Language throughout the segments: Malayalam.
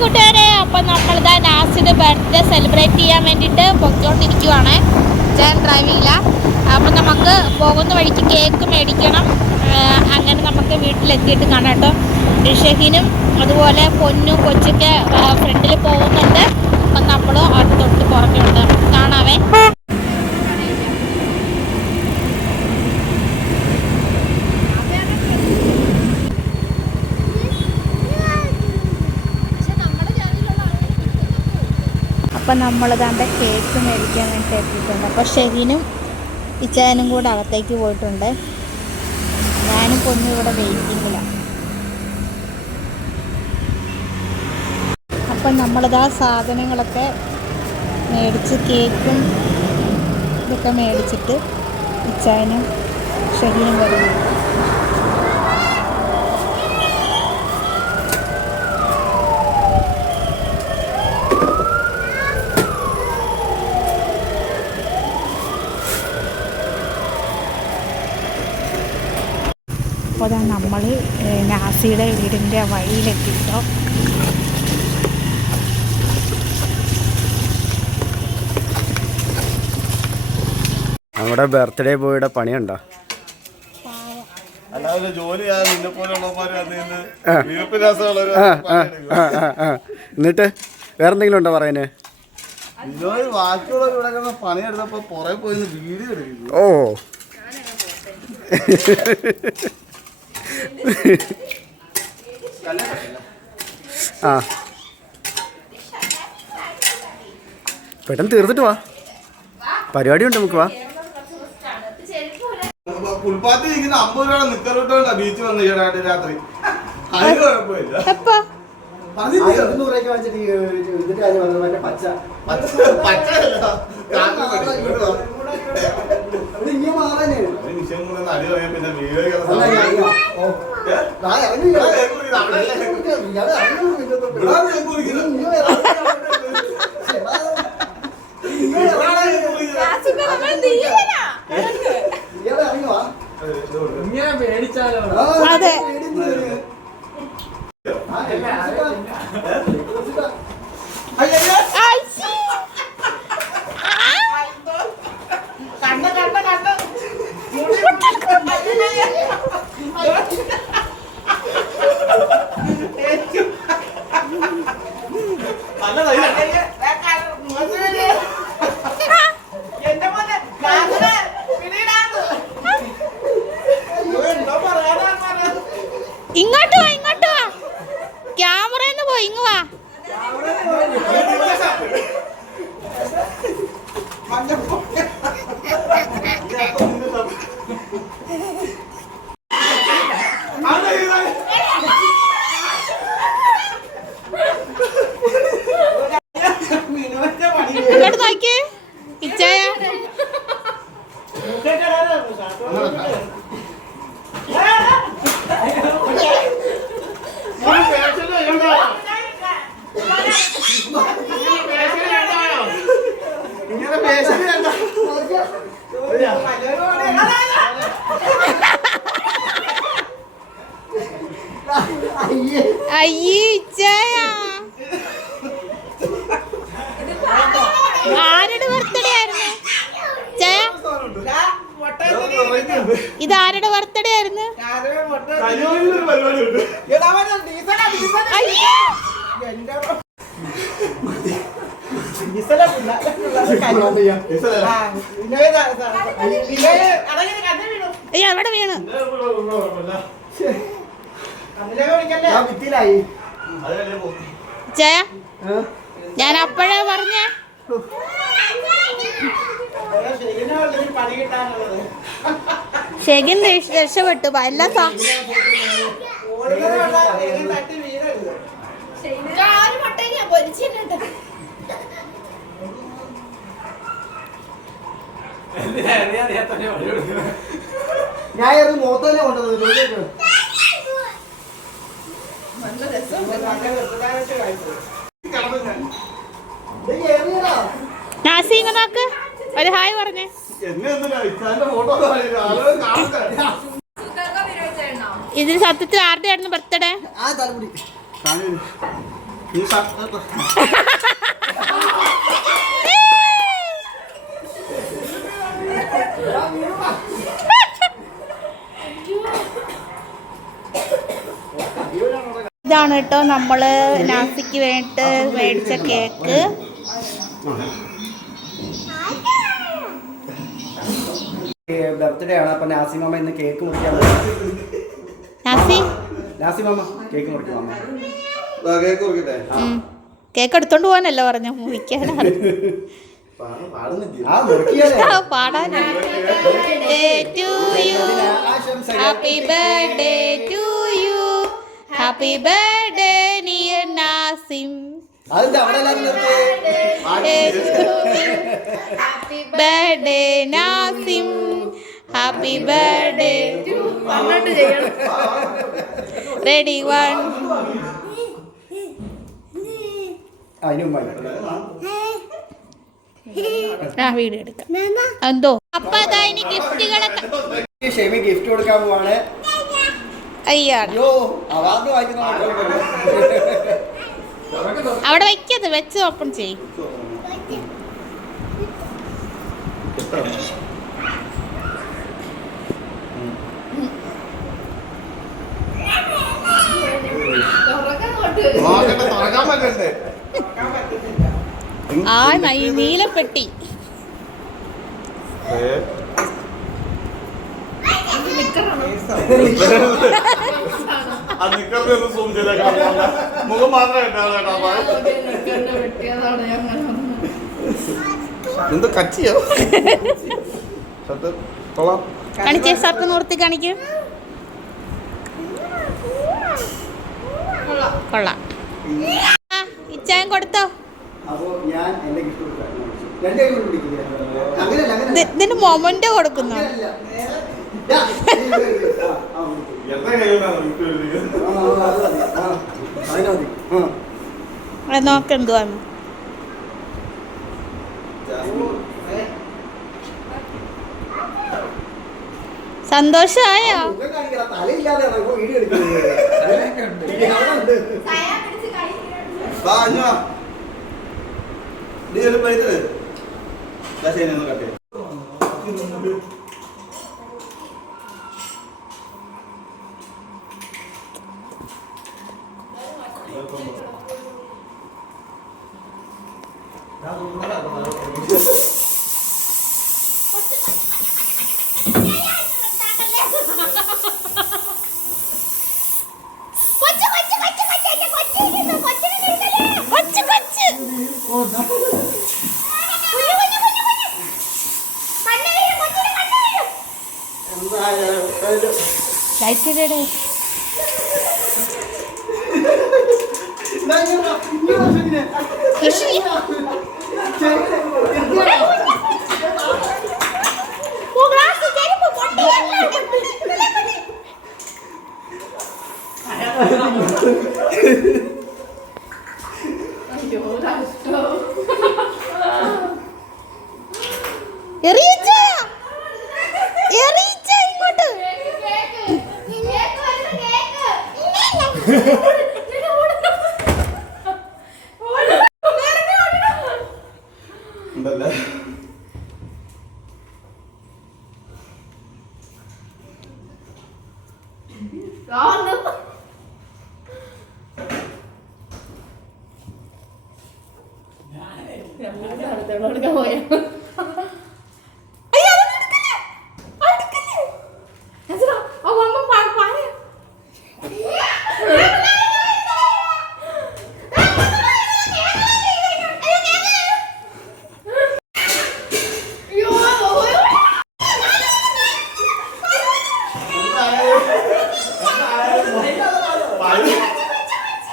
കൂട്ടുകാരെ, അപ്പം നമ്മളിതാ നാസിൻ്റെ ബർത്ത്ഡേ സെലിബ്രേറ്റ് ചെയ്യാൻ വേണ്ടിയിട്ട് പൊയ്ക്കൊണ്ടിരിക്കുവാണ്. ഞാൻ ഡ്രൈവിങ്ങില്ല. അപ്പം നമുക്ക് പോകുന്ന വഴിക്ക് കേക്ക് മേടിക്കണം. അങ്ങനെ നമുക്ക് വീട്ടിലെത്തിയിട്ട് കാണാം കേട്ടോ. ഋഷഹിനും അതുപോലെ പൊന്നും കൊച്ചൊക്കെ ഫ്രണ്ടിൽ പോകുന്നുണ്ട്. അപ്പം നമ്മൾ അത് തൊട്ട് പുറകെയുണ്ട്. കാണാവേ. അപ്പം നമ്മളിതാണ്ട് കേക്ക് മേടിക്കാൻ വേണ്ടി എത്തിയിട്ടുണ്ട്. അപ്പോൾ ഷെഹിനും ഇച്ചാനും കൂടെ അകത്തേക്ക് പോയിട്ടുണ്ട്. ഞാനും പൊന്നും ഇവിടെ വെയിറ്റിങ്ങിലാണ്. അപ്പം നമ്മളിതാ സാധനങ്ങളൊക്കെ മേടിച്ച് കേക്കും ഇതൊക്കെ മേടിച്ചിട്ട് ഇച്ചാനും ഷെഹിനും വരുന്നു. അപ്പോൾ അതാണ് നമ്മൾ നാസിയുടെ വീടിൻ്റെ വഴിയിലെത്തിയിട്ടോ. നമ്മുടെ ബർത്ത്ഡേ ബോയുടെ പണിയുണ്ടോ? എന്നിട്ട് വേറെന്തെങ്കിലും ഉണ്ടോ പറയാന്? ഓ ആ പെട്ടെന്ന് തീർത്തിട്ട് വാ, പരിപാടി ഉണ്ട്. നമുക്ക് വാ. പുൽപ്പാത്തി 50 രൂപ നിക്കറിട്ടോണ്ടാ ബീച്ച് വന്ന് രാത്രി. അതിന് കുഴപ്പമില്ല. പിന്നെ അതെ, ഇങ്ങോട്ട് വാ, ഇങ്ങോട്ട് വാ. ക്യാമറന്ന് പോയി ഇങ്ങ് വാ. ഇങ്ങോട്ട് നോക്കിയേ ഇച്ചായ. അയ്യേ ഇച്ചായ, ആരുടെ ബർത്ത്ഡേ ആയിരുന്നു? ഇത് ആരുടെ ബർത്ത്ഡേ ആയിരുന്നു? അയ്യോ അവിടെ വീണു. ചേ, ഞാൻ അപ്പോഴേ പറഞ്ഞേ. ഷെഗിൻ രക്ഷപ്പെട്ടു. എല്ലാ ഞാൻ മോത്തന്നെ കൊണ്ടുവന്നത് നാസി ഇങ്ങ് നോക്ക്, ഒരു ഹായ് പറഞ്ഞേ. ഇതിന് സത്യത്തിൽ ആരുടെ ആയിരുന്നു ബർത്ത്ഡേ? ഈ ഷർട്ട് ഇതാണ് കേട്ടോ നമ്മള് നാസിക്ക് വേണ്ടിട്ട് മേടിച്ച കേക്ക്. ബർത്ത്ഡേ ആണ്. അപ്പൊ നാസിമാമ ഇന്ന് കേക്ക് മുറിക്കാൻ നാസിമാമ കേക്ക് മുറിക്കും അമ്മ. കേക്ക് കൊടുക്കട്ടെ. കേക്ക് എടുത്തോണ്ട് പോകാനല്ലോ പറഞ്ഞ മുറിക്കാനാണ്. പാടാനാണ്. Happy birthday to you, happy birthday dear Nasim, happy birthday Nasim, happy birthday. Ready 1. Video എടുക്കാം. എന്തോ അപ്പൊ അതാ ഇനി ഗിഫ്റ്റുകളൊക്കെ ഷെമി ഗിഫ്റ്റ് കൊടുക്കാൻ പോവാണ്. അയ്യോ അവിടെ വെക്കത് വെച്ച് ഓപ്പൺ ചെയ്യും. തുറക്കാൻ പറ്റണ്ടേ? ആ നീലപ്പെട്ടി. മുഖം മാത്രമേ എന്ത് കച്ചിയോ? കാണിച്ചേ, ഷർട്ട് നിർത്തി കാണിക്കും. കൊള്ളാം. ഇച്ചാൻ കൊടുത്തോ? ഇതിന് മൊമന്റ് കൊടുക്കുന്നു. നോക്കെന്തുവാന്ന്. സന്തോഷായോ? ലൈറ്റിടെ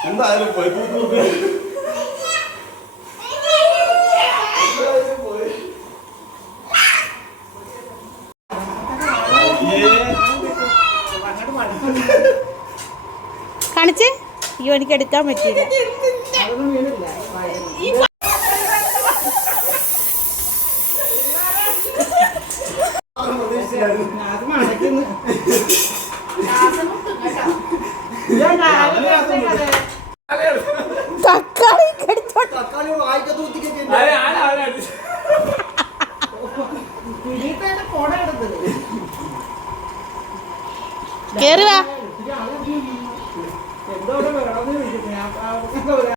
എന്തായാലും പോയി കാണിച്ച്. അയ്യോ, എനിക്ക് എടുക്കാൻ പറ്റിയില്ല. കക്ക കേറി വാ. എന്തോ വേണമെന്ന് ചോദിച്ചു